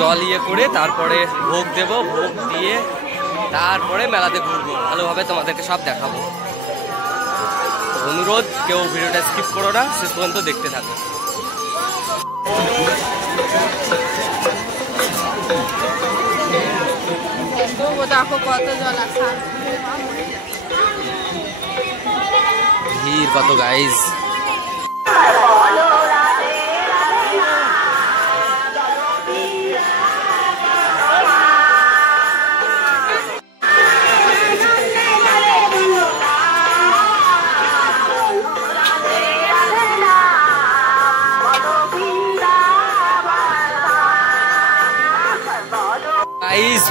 জল ইয়ে করে তারপরে ভোগ দেব, ভোগ দিয়ে তারপরে মেলাতে ঘুরবো, ভালোভাবে তোমাদেরকে সব দেখাবো। অনুরোধ, কেউ ভিডিওটা স্কিপ করো না, শেষ পর্যন্ত দেখতে থাকো। দেখো কত জল আছে, ভিড় কত গাইজ। গাইজ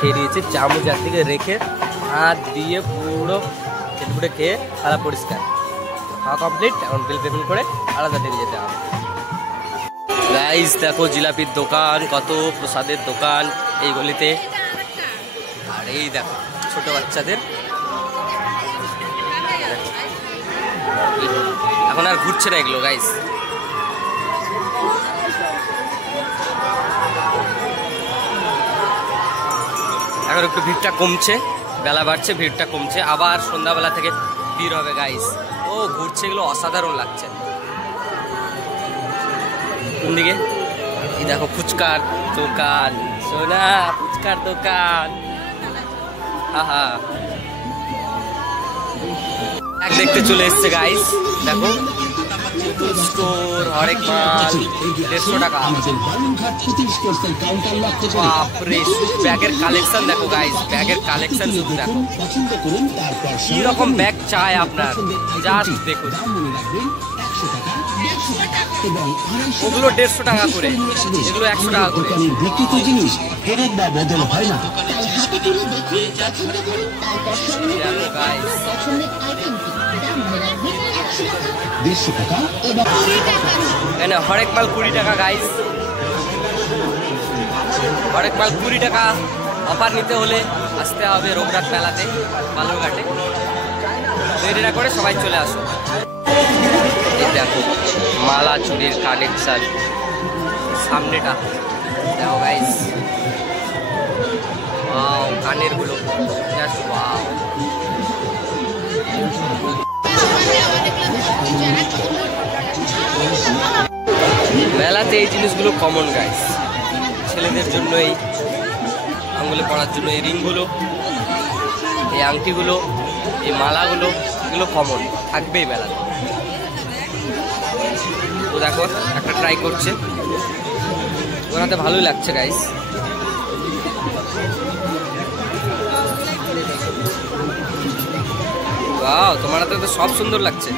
খেয়ে নিয়েছি, চামচ একদিকে রেখে হাত দিয়ে পুরো চেটপুটে খেয়ে সারা পরিষ্কার। খাওয়া কমপ্লিট, এখন বিল পেমেন্ট করে আলাদা দিকে যেতে হবে। গাইস দেখো জিলাপির দোকান, কত প্রসাদের দোকান এই গলিতে। আর এই দেখো ছোট বাচ্চাদের, এখন আর ঘুরছে না এগুলো গাইস। এখন একটু ভিড়টা কমছে, বেলা বাড়ছে, ভিড়টা কমছে, আবার সন্ধ্যাবেলা থেকে ভিড় হবে গাইস। ও ঘুরছে, এগুলো অসাধারণ লাগছে। কোন দিকে? এই দেখো ফুচকার দোকান, সোনা ফুচকার দোকান। আহা এক দেখতে চলে এসছে গাইস, দেখো স্টোর হরেক মাল 150 টাকা। বাপরে ব্যাগের কালেকশন দেখো গাইস, ব্যাগের কালেকশন শুধু দেখো কি রকম ব্যাগ চাই আপনার, জাস্ট দেখুন। ওগুলো 150 টাকা করে, এগুলো 100 টাকা করে। হরেক মাল 20 টাকা গাইস, হরেক মাল 20 টাকা। অফার নিতে হলে আসতে হবে রঘুনাথ মেলাতে বালুরঘাটে। দেরি না করে সবাই চলে আসো। এই দেখো মালা চুরির কালেকশন, সামনেটা দেখো গাইস, ওয়াও কানের গুলো জাস্ট ওয়াও। মেলাতে এই জিনিসগুলো কমন গাইস, ছেলেদের জন্য এই আঙ্গুলে পড়ার জন্য এই রিংগুলো, এই আংটিগুলো, এই মালাগুলো, এগুলো কমন থাকবেই মেলাতে। তো দেখো একটা ট্রাই করছে, ওনাতে ভালোই লাগছে গাইস। ওয়াও তোমার হাতে তো সব সুন্দর লাগছে।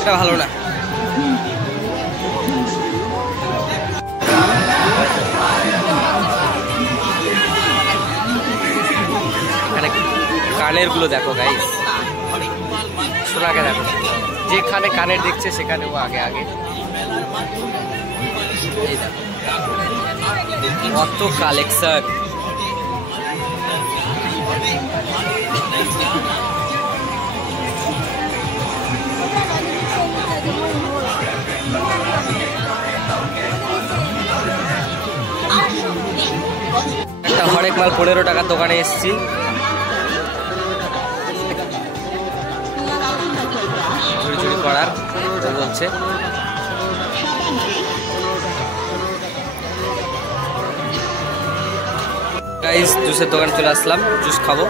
এটা ভালো না। এখানে কানের গুলো দেখো গাইস, সোনাকে দেখো, যেখানে কানের দেখছে সেখানে ও আগে আগে। এই দেখো কত কালেকশন। একটা হরেক মাল 15 টাকার দোকানে এসেছি। চুরি চুরি করার বলছে। গাইস জুসের দোকানে চলে আসলাম, জুস খাবো।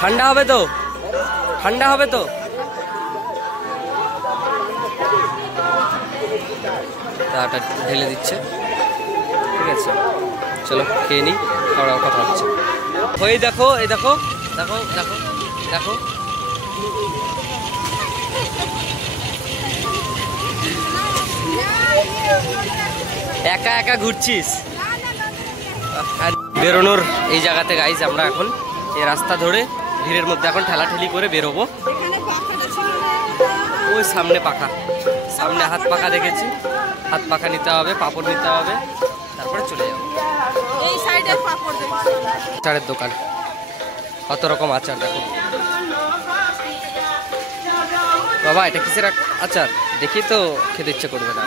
ঠান্ডা হবে তো, ঠান্ডা হবে তো। চাটা ঢেলে দিচ্ছে, ঠিক আছে চলো খেয়ে নিই, খাওয়া কথা হচ্ছে। ওই দেখো, এই দেখো দেখো দেখো দেখো, একা একা ঘুরছিস। আর বেরোনোর এই জায়গাতে গাইজ আমরা এখন এই রাস্তা ধরে ভিড়ের মধ্যে এখন ঠেলাঠেলি করে বেরোবো। ওই সামনে পাখা, সামনে হাত পাখা দেখেছি, হাত পাখা নিতে হবে, পাপড় নিতে হবে, তারপরে চলে যাবো। এই সাইডে পাপড় দেখো, আচারের দোকান, কত রকম আচার দেখো। বাবা এটা কিসের আচার? দেখি তো খেতে ইচ্ছে করবে না।